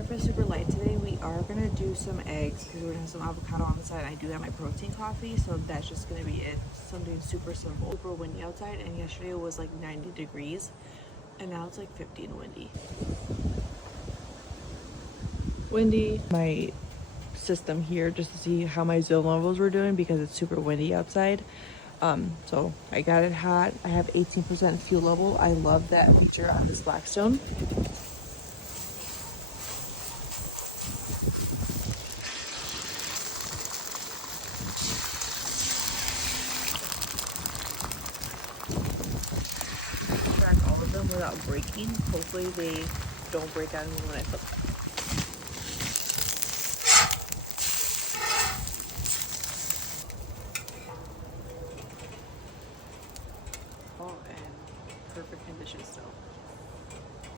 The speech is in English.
breakfast super light today. We are gonna do some eggs because we're gonna have some avocado on the side. I do have my protein coffee, so that's just gonna be it. Something super simple. Super windy outside, and yesterday it was like 90 degrees, and now it's like 50 and windy. Windy. My system here just to see how my zone levels were doing because it's super windy outside. So I got it hot. I have 18% fuel level. I love that feature on this Blackstone. All of them without breaking. Hopefully they don't break on me when I flip them.